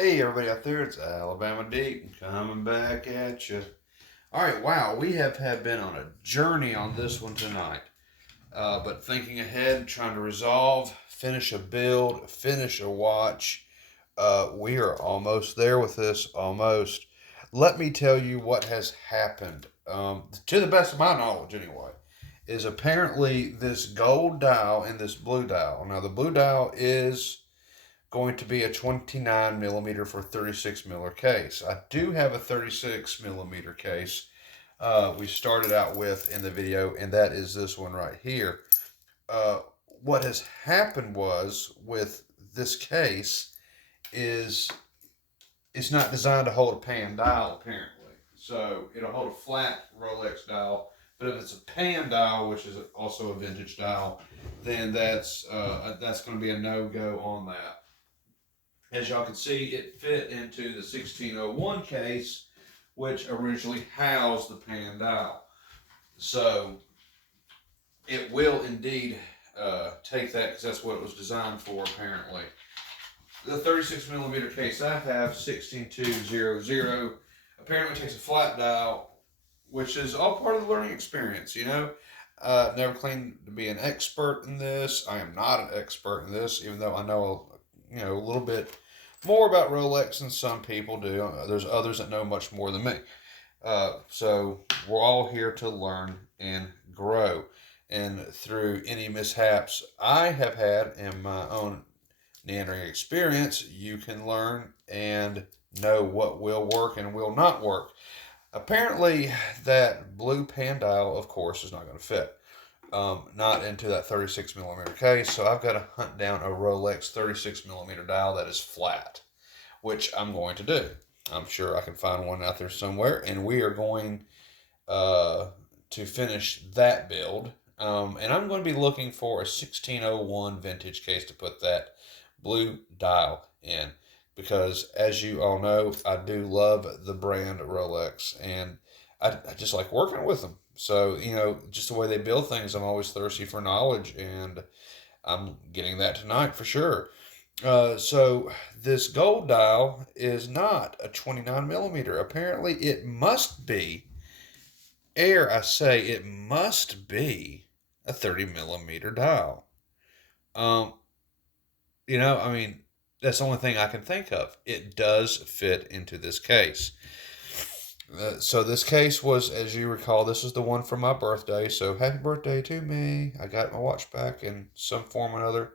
Hey, everybody out there, it's Alabama Deep coming back at you. All right, wow, we have been on a journey on this one tonight. But thinking ahead, trying to resolve, finish a build, finish a watch. We are almost there with this, almost. Let me tell you what has happened. To the best of my knowledge, anyway, is apparently this gold dial and this blue dial. Now, the blue dial is going to be a 29 millimeter for 36 miller case. I do have a 36 millimeter case we started out with in the video, and that is this one right here. Uh, what has happened was with this case is it's not designed to hold a pan dial apparently. So it'll hold a flat Rolex dial, but if it's a pan dial, which is also a vintage dial, then that's going to be a no go on that. As y'all can see, it fit into the 1601 case, which originally housed the pan dial. So it will indeed take that because that's what it was designed for, apparently. The 36 millimeter case I have, 16200, apparently takes a flat dial, which is all part of the learning experience, you know. Never claimed to be an expert in this. I am not an expert in this, even though I know, a little bit more about Rolex than some people do. There's others that know much more than me. So we're all here to learn and grow. And through any mishaps I have had in my own neandering experience, you can learn and know what will work and will not work. Apparently, that blue pan dial, of course, is not going to fit. Not into that 36 millimeter case, so I've got to hunt down a Rolex 36 millimeter dial that is flat, which I'm going to do. I'm sure I can find one out there somewhere, and we are going to finish that build. And I'm going to be looking for a 1601 vintage case to put that blue dial in because, as you all know, I do love the brand Rolex, and I just like working with them. So, just the way they build things, I'm always thirsty for knowledge, and I'm getting that tonight for sure. So, this gold dial is not a 29 millimeter. Apparently, it must be, I say, it must be a 30 millimeter dial. Um, I mean, that's the only thing I can think of. It does fit into this case. So this case was, as you recall, this is the one for my birthday. So happy birthday to me! I got my watch back in some form or another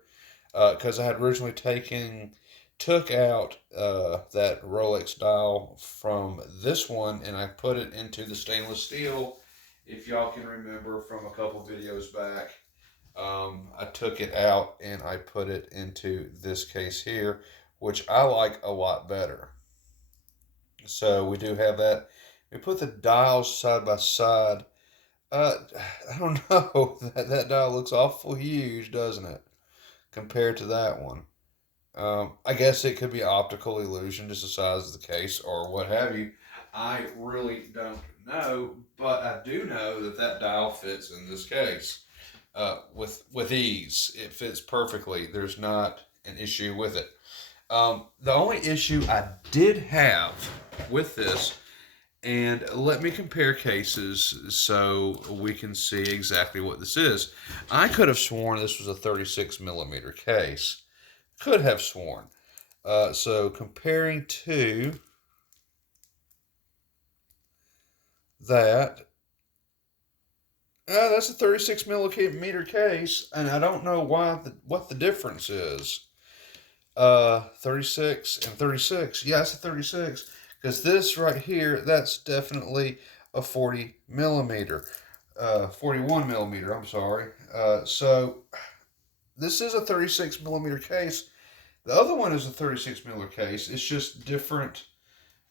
because I had originally took out that Rolex dial from this one and I put it into the stainless steel. If y'all can remember from a couple videos back, I took it out and I put it into this case here, which I like a lot better. So we do have that. We put the dials side by side. Uh, I don't know. That dial looks awful huge, doesn't it? Compared to that one. I guess it could be optical illusion, just the size of the case or what have you. I really don't know, but I do know that that dial fits in this case with ease. It fits perfectly. There's not an issue with it. The only issue I did have with this, and let me compare cases so we can see exactly what this is. I could have sworn this was a 36 millimeter case. Could have sworn. So comparing to that, that's a 36 millimeter case, and I don't know what the difference is. 36 and 36. Yeah, it's a 36 because this right here, that's definitely a 40 millimeter. 41 millimeter. I'm sorry. So this is a 36 millimeter case. The other one is a 36 millimeter case. It's just different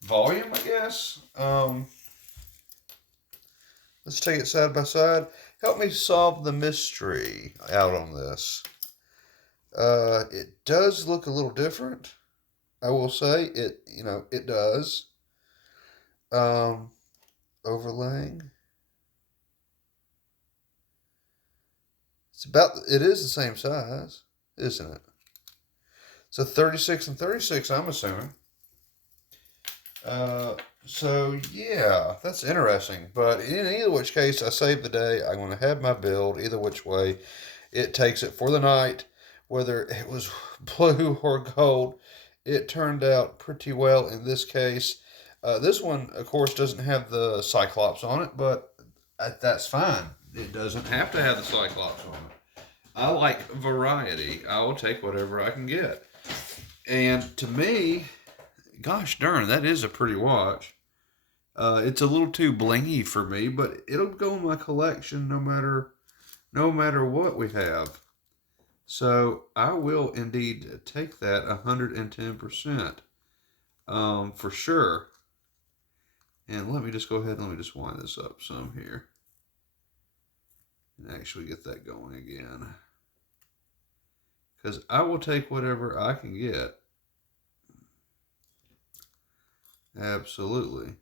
volume, I guess. Let's take it side by side. Help me solve the mystery out on this. It does look a little different. I will say it. It does. Um, Overlaying. It is the same size, isn't it? So 36 and 36, I'm assuming. So yeah, that's interesting. But in either which case, I saved the day. I'm going to have my build. Either which way, it takes it for the night. Whether it was blue or gold, it turned out pretty well in this case. This one, of course, doesn't have the Cyclops on it, but that's fine. It doesn't have to have the Cyclops on it. I like variety. I will take whatever I can get. And to me, gosh darn, that is a pretty watch. It's a little too blingy for me, but it'll go in my collection no matter what we have. So I will indeed take that 110%, for sure. And let me just go ahead and let me just wind this up some here and actually get that going again. Because I will take whatever I can get. Absolutely.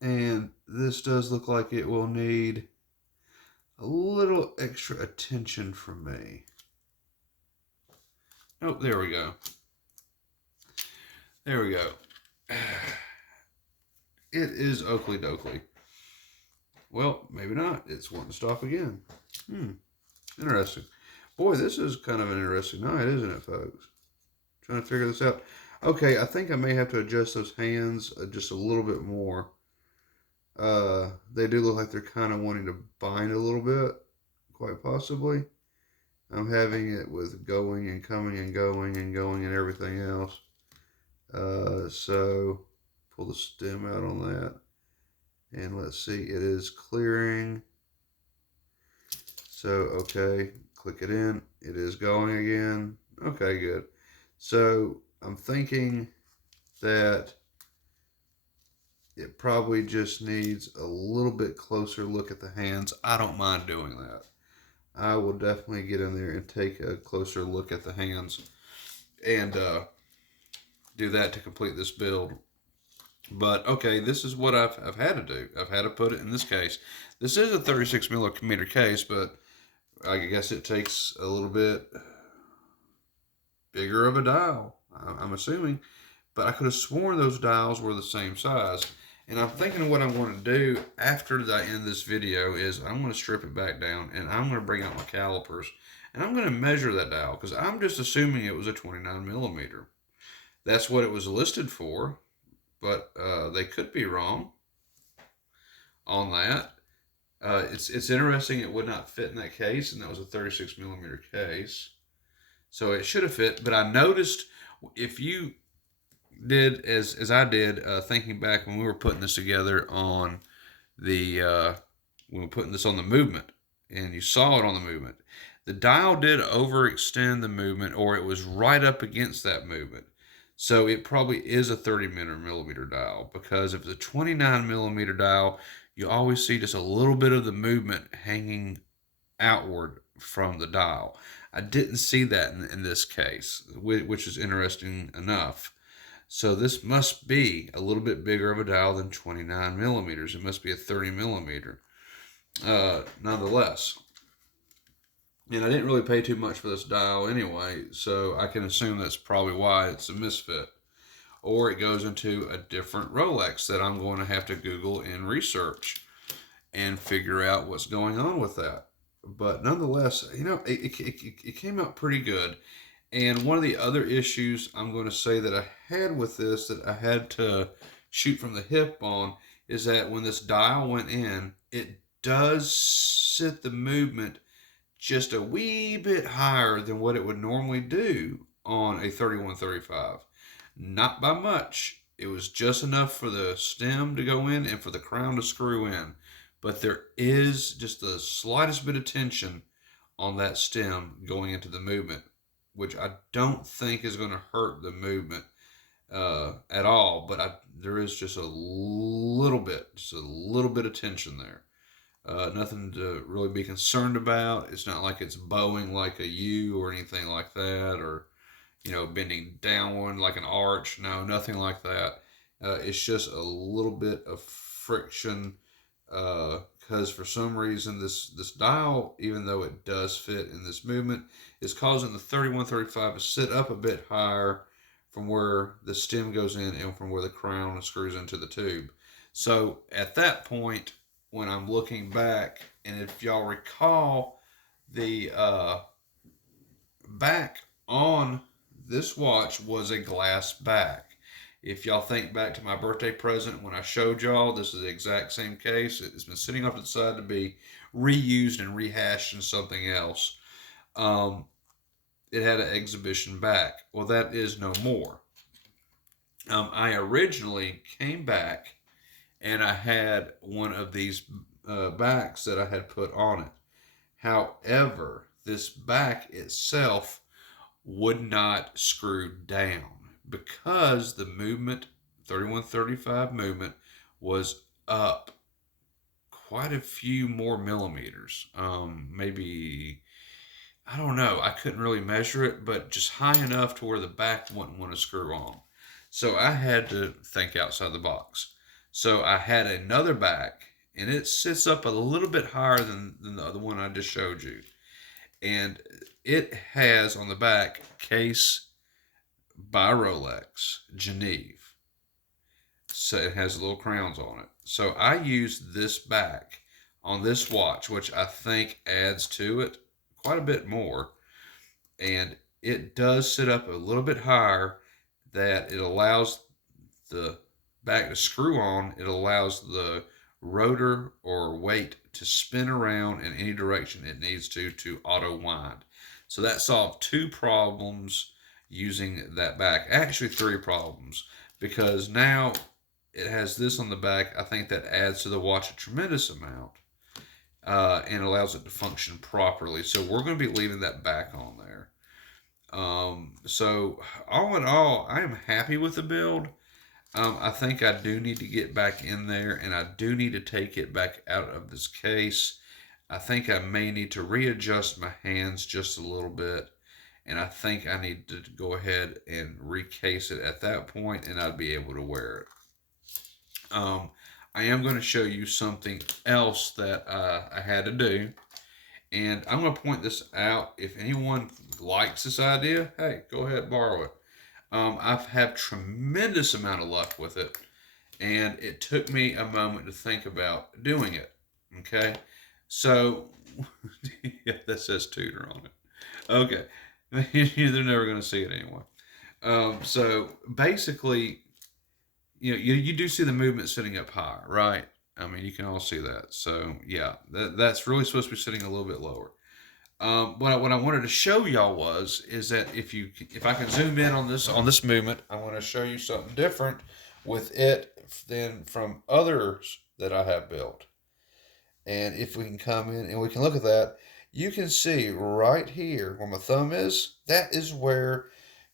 And this does look like it will need a little extra attention from me. Oh, there we go. There we go. It is Oakley Dokley. Well, maybe not. It's wanting to stop again. Interesting. Boy, this is kind of an interesting night, isn't it, folks? Trying to figure this out. Okay, I think I may have to adjust those hands just a little bit more. They do look like they're kind of wanting to bind a little bit, quite possibly. I'm having it with going and coming and going and going and everything else. So pull the stem out on that. And let's see, it is clearing. So, okay, click it in. It is going again. Okay, good. So I'm thinking that it probably just needs a little bit closer look at the hands. I don't mind doing that. I will definitely get in there and take a closer look at the hands and do that to complete this build. But okay, this is what I've had to do. I've had to put it in this case. This is a 36 millimeter case, but I guess it takes a little bit bigger of a dial, I'm assuming. But I could have sworn those dials were the same size. And I'm thinking what I'm going to do after I end this video is I'm going to strip it back down and I'm going to bring out my calipers and I'm going to measure that dial because I'm just assuming it was a 29 millimeter. That's what it was listed for, but they could be wrong on that. It's interesting it would not fit in that case, and that was a 36 millimeter case. So it should have fit, but I noticed if you did as I did, thinking back when we were putting this together on the when we were putting this on the movement, and you saw it on the movement, the dial did overextend the movement, or it was right up against that movement. So it probably is a 30 millimeter dial, because if it's a 29 millimeter dial, you always see just a little bit of the movement hanging outward from the dial. I didn't see that in this case, which is interesting enough. So this must be a little bit bigger of a dial than 29 millimeters. It must be a 30 millimeter, nonetheless. And I didn't really pay too much for this dial anyway, so I can assume that's probably why it's a misfit. Or it goes into a different Rolex that I'm going to have to Google and research and figure out what's going on with that. But nonetheless, it came out pretty good. And one of the other issues I'm going to say that I had with this that I had to shoot from the hip on is that when this dial went in, it does sit the movement just a wee bit higher than what it would normally do on a 3135. Not by much. It was just enough for the stem to go in and for the crown to screw in. But there is just the slightest bit of tension on that stem going into the movement, which I don't think is going to hurt the movement at all. But there is just a little bit of tension there. Nothing to really be concerned about. It's not like it's bowing like a U or anything like that, or bending downward like an arch. No, nothing like that. It's just a little bit of friction because for some reason this dial, even though it does fit in this movement, is causing the 3135 to sit up a bit higher from where the stem goes in and from where the crown screws into the tube. So at that point, when I'm looking back, and if y'all recall, the back on this watch was a glass back. If y'all think back to my birthday present when I showed y'all, this is the exact same case. It's been sitting off to the side to be reused and rehashed in something else. It had an exhibition back. Well, that is no more. I originally came back and I had one of these backs that I had put on it. However, this back itself would not screw down because the movement, 3135 movement, was up quite a few more millimeters. Maybe, I don't know, I couldn't really measure it, but just high enough to where the back wouldn't want to screw on. So I had to think outside the box. So I had another back, and it sits up a little bit higher than the other one I just showed you. And it has on the back Case by Rolex Geneve. So it has little crowns on it. So I used this back on this watch, which I think adds to it quite a bit more. And it does sit up a little bit higher, that it allows the back to screw on. It allows the rotor or weight to spin around in any direction it needs to auto wind. So that solved two problems using that back. Actually, three problems, because now it has this on the back. I think that adds to the watch a tremendous amount and allows it to function properly. So we're going to be leaving that back on there. So all in all, I am happy with the build. I think I do need to get back in there, and I do need to take it back out of this case. I think I may need to readjust my hands just a little bit, and I think I need to go ahead and recase it at that point, and I'd be able to wear it. I am going to show you something else that I had to do, and I'm going to point this out. If anyone likes this idea, hey, go ahead and borrow it. I've had tremendous amount of luck with it, and it took me a moment to think about doing it. Okay, so yeah, that says tutor on it. Okay, they're never going to see it anyway. So basically, you do see the movement sitting up high, right? I mean, you can all see that. So yeah, that's really supposed to be sitting a little bit lower. What I wanted to show y'all is that if I can zoom in on this movement, I want to show you something different with it than from others that I have built. And if we can come in and we can look at that, you can see right here where my thumb is, that is where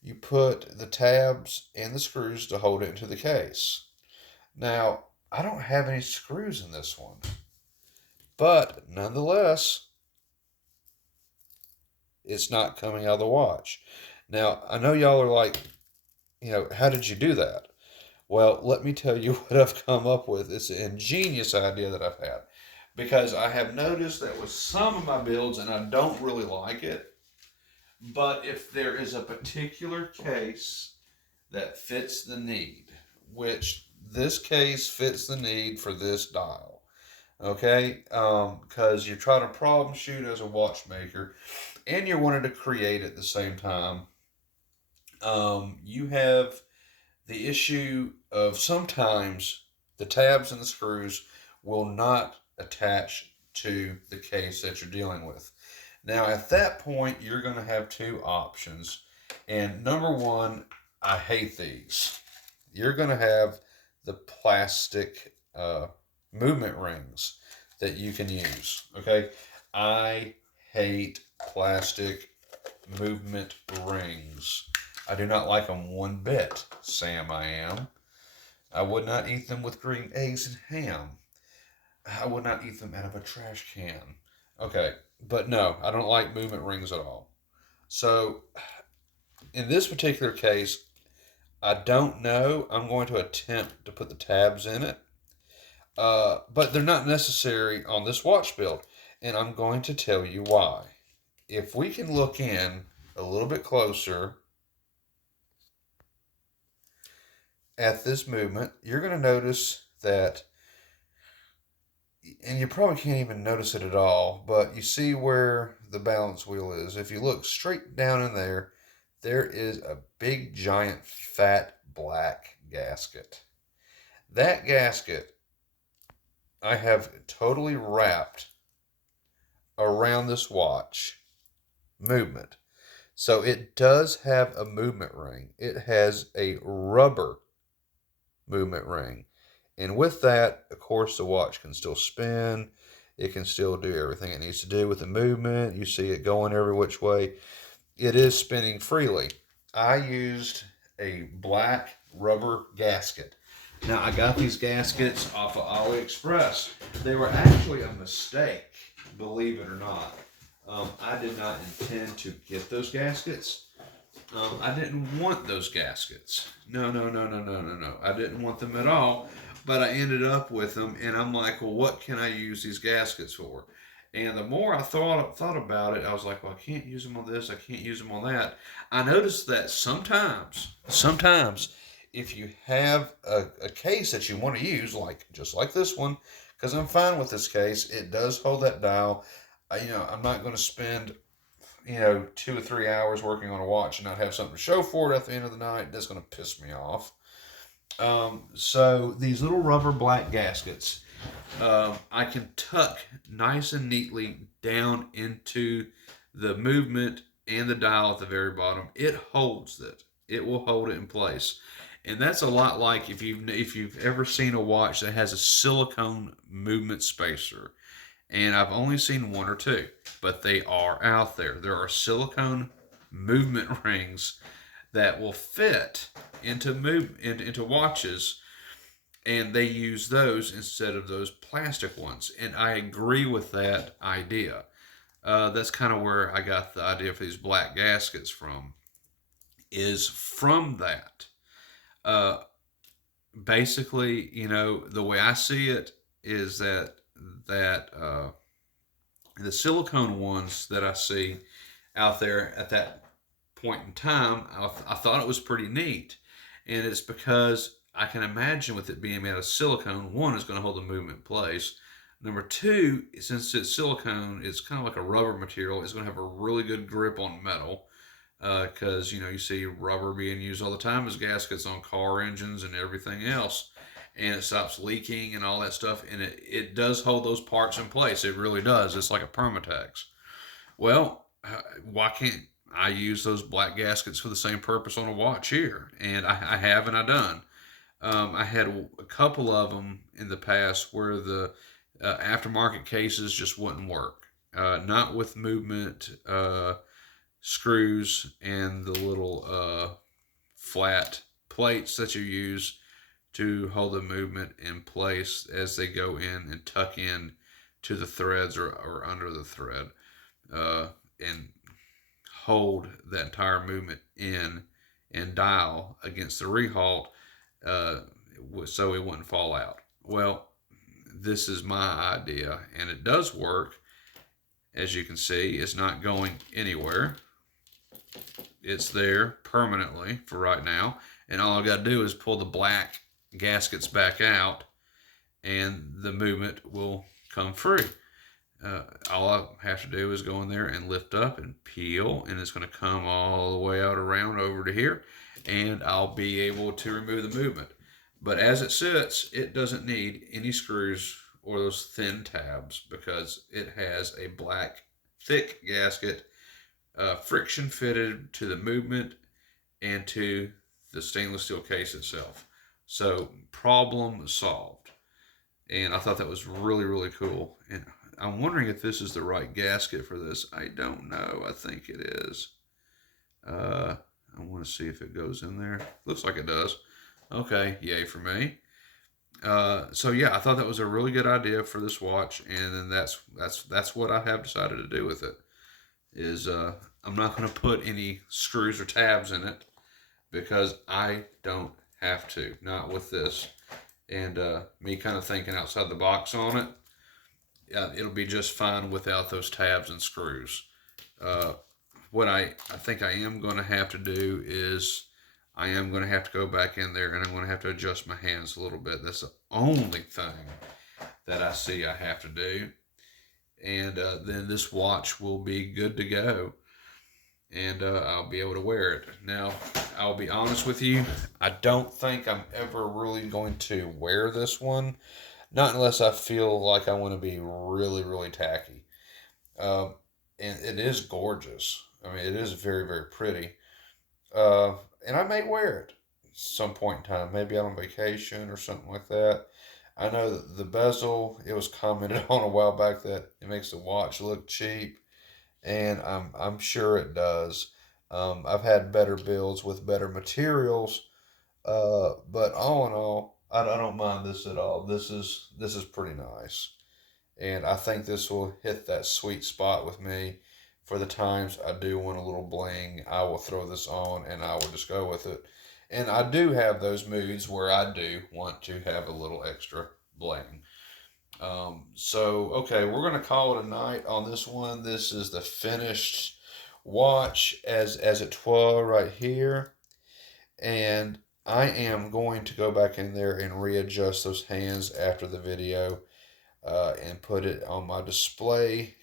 you put the tabs and the screws to hold it into the case. Now, I don't have any screws in this one, but nonetheless, it's not coming out of the watch. Now, I know y'all are like, how did you do that? Well, let me tell you what I've come up with. It's an ingenious idea that I've had, because I have noticed that with some of my builds, and I don't really like it, but if there is a particular case that fits the need, which this case fits the need for this dial, okay? Because you're trying to problem shoot as a watchmaker, and you're wanting to create at the same time. You have the issue of sometimes the tabs and the screws will not attach to the case that you're dealing with. Now, at that point, you're going to have two options. And number one, I hate these. You're going to have the plastic movement rings that you can use. Okay? I hate plastic movement rings. I do not like them one bit, Sam. I am. I would not eat them with green eggs and ham. I would not eat them out of a trash can. Okay, but no, I don't like movement rings at all. So, in this particular case, I don't know. I'm going to attempt to put the tabs in it. but they're not necessary on this watch build, and I'm going to tell you why. If we can look in a little bit closer at this movement, you're going to notice that, and you probably can't even notice it at all, but you see where the balance wheel is. If you look straight down in there, there is a big, giant, fat, black gasket. That gasket I have totally wrapped around this watch movement. So it does have a movement ring. It has a rubber movement ring. And with that, of course, the watch can still spin. It can still do everything it needs to do with the movement. You see it going every which way. It is spinning freely. I used a black rubber gasket. Now, I got these gaskets off of AliExpress. They were actually a mistake, believe it or not. I did not intend to get those gaskets. I didn't want those gaskets. No. I didn't want them at all. But I ended up with them, and I'm like, well, what can I use these gaskets for? And the more I thought about it, I was like, well, I can't use them on this. I can't use them on that. I noticed that sometimes, if you have a case that you want to use, like just like this one, because I'm fine with this case, it does hold that dial. I'm not going to spend 2 or 3 hours working on a watch and not have something to show for it at the end of the night. That's going to piss me off. So these little rubber black gaskets, I can tuck nice and neatly down into the movement and the dial at the very bottom. It holds it. It will hold it in place. And that's a lot like if you've ever seen a watch that has a silicone movement spacer. And I've only seen one or two, but they are out there. There are silicone movement rings that will fit into watches, and they use those instead of those plastic ones. And I agree with that idea. That's kind of where I got the idea for these black gaskets from. Is from that. Basically, the way I see it is that the silicone ones that I see out there at that point in time, I thought it was pretty neat. And it's because I can imagine with it being made of silicone, one, is going to hold the movement in place. Number two, since it's silicone, it's kind of like a rubber material. It's going to have a really good grip on metal. Because, you see rubber being used all the time as gaskets on car engines and everything else. And it stops leaking and all that stuff. And it does hold those parts in place. It really does. It's like a Permatex. Well, why can't I use those black gaskets for the same purpose on a watch here? And I have, and I done. I had a couple of them in the past where the aftermarket cases just wouldn't work. Not with movement screws and the little flat plates that you use to hold the movement in place as they go in and tuck in to the threads or under the thread, and hold that entire movement in and dial against the re-halt, so it wouldn't fall out. Well, this is my idea, and it does work. As you can see, it's not going anywhere. It's there permanently for right now, and all I got to do is pull the black gaskets back out, and the movement will come free. All I have to do is go in there and lift up and peel, and it's going to come all the way out around over to here, and I'll be able to remove the movement. But as it sits, it doesn't need any screws or those thin tabs because it has a black thick gasket, friction fitted to the movement and to the stainless steel case itself. So problem solved. And I thought that was really, really cool. And I'm wondering if this is the right gasket for this. I don't know. I think it is. I want to see if it goes in there. Looks like it does. Okay, yay for me. So yeah, I thought that was a really good idea for this watch, and then that's what I have decided to do with it. Is I'm not going to put any screws or tabs in it because I don't have to. Not with this. and me kind of thinking outside the box on it, it'll be just fine without those tabs and screws. Uh, what I think I am going to have to do is I am going to have to go back in there and I'm going to have to adjust my hands a little bit. That's the only thing that I see I have to do. And then this watch will be good to go. And I'll be able to wear it. Now, I'll be honest with you, I don't think I'm ever really going to wear this one. Not unless I feel like I want to be really, really tacky. Um, and it is gorgeous. I mean, it is very, very pretty. Uh, and I may wear it some point in time, maybe out on vacation or something like that. I know that the bezel, it was commented on a while back that it makes the watch look cheap, and I'm sure it does. I've had better builds with better materials, but all in all, I don't mind this at all. This is pretty nice, and I think this will hit that sweet spot with me. For the times I do want a little bling, I will throw this on and I will just go with it. And I do have those moods where I do want to have a little extra bling. So okay, we're gonna call it a night on this one. This is the finished watch as it were right here, and I am going to go back in there and readjust those hands after the video, and put it on my display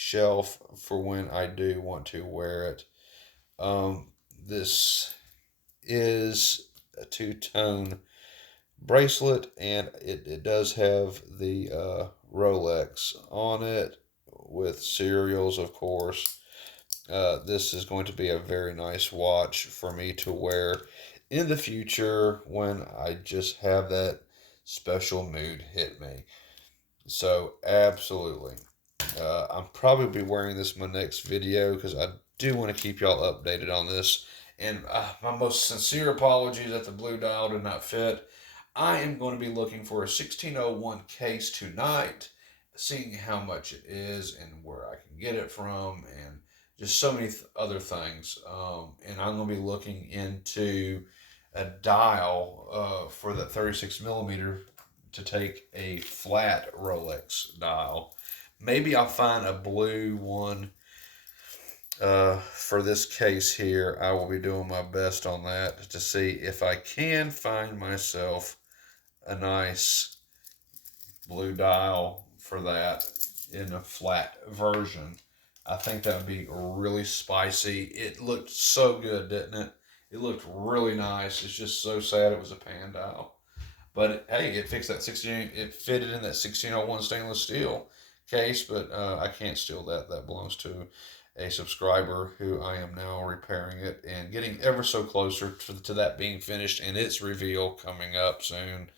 shelf for when I do want to wear it. This is a two-tone bracelet, and it does have the Rolex on it with serials, of course. This is going to be a very nice watch for me to wear in the future when I just have that special mood hit me. So, absolutely. I'm probably be wearing this in my next video because I do want to keep y'all updated on this. And my most sincere apologies that the blue dial did not fit. I am going to be looking for a 1601 case tonight, seeing how much it is and where I can get it from, and just so many other things. And I'm going to be looking into a dial for that 36 millimeter to take a flat Rolex dial. Maybe I'll find a blue one for this case here. I will be doing my best on that to see if I can find myself a nice blue dial for that in a flat version. I think that would be really spicy. It looked so good, didn't it? It looked really nice. It's just so sad it was a pan dial. But hey, it fixed that 16. It fitted in that 1601 stainless steel case, but I can't steal that. That belongs to a subscriber who I am now repairing it and getting ever so closer to that being finished and its reveal coming up soon.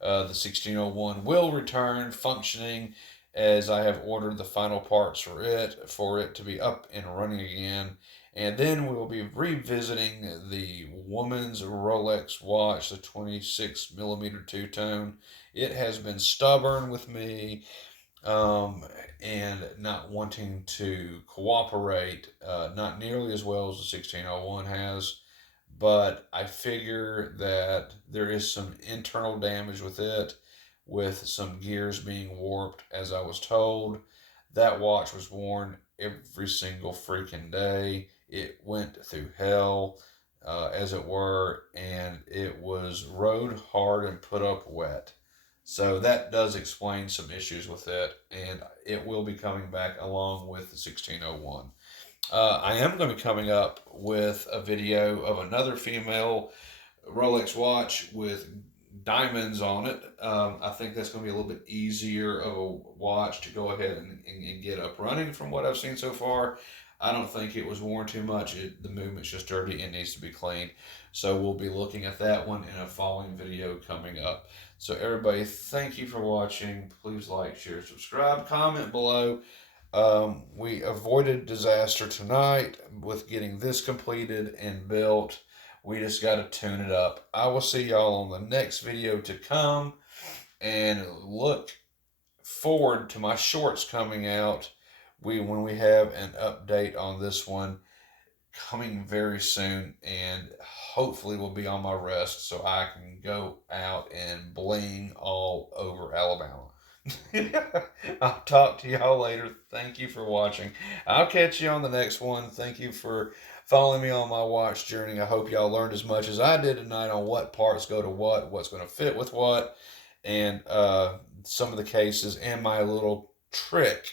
The 1601 will return functioning as I have ordered the final parts for it to be up and running again. And then we will be revisiting the woman's Rolex watch, the 26 millimeter two tone. It has been stubborn with me, and not wanting to cooperate, not nearly as well as the 1601 has. But I figure that there is some internal damage with it, with some gears being warped, as I was told. That watch was worn every single freaking day. It went through hell, as it were, and it was rode hard and put up wet. So that does explain some issues with it, and it will be coming back along with the 1601. I am going to be coming up with a video of another female Rolex watch with diamonds on it. I think that's going to be a little bit easier of a watch to go ahead and get up running from what I've seen so far. I don't think it was worn too much. The movement's just dirty and needs to be cleaned. So we'll be looking at that one in a following video coming up. So everybody, thank you for watching. Please like, share, subscribe, comment below. We avoided disaster tonight with getting this completed and built. We just got to tune it up. I will see y'all on the next video to come, and look forward to my shorts coming out when we have an update on this one. coming very soon, and hopefully will be on my wrist so I can go out and bling all over Alabama. I'll talk to y'all later. Thank you for watching. I'll catch you on the next one. Thank you for following me on my watch journey. I hope y'all learned as much as I did tonight on what parts go to what, what's going to fit with what, and some of the cases, and my little trick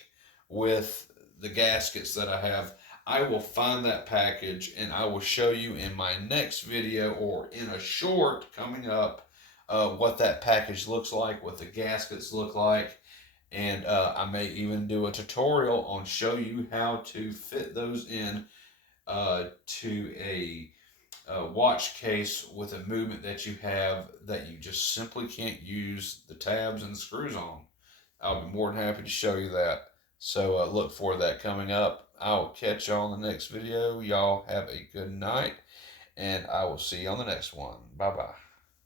with the gaskets that I have. I will find that package and I will show you in my next video or in a short coming up what that package looks like, what the gaskets look like, and I may even do a tutorial on show you how to fit those in to a watch case with a movement that you have that you just simply can't use the tabs and the screws on. I'll be more than happy to show you that. So look for that coming up. I'll catch y'all on the next video. Y'all have a good night, and I will see you on the next one. Bye-bye.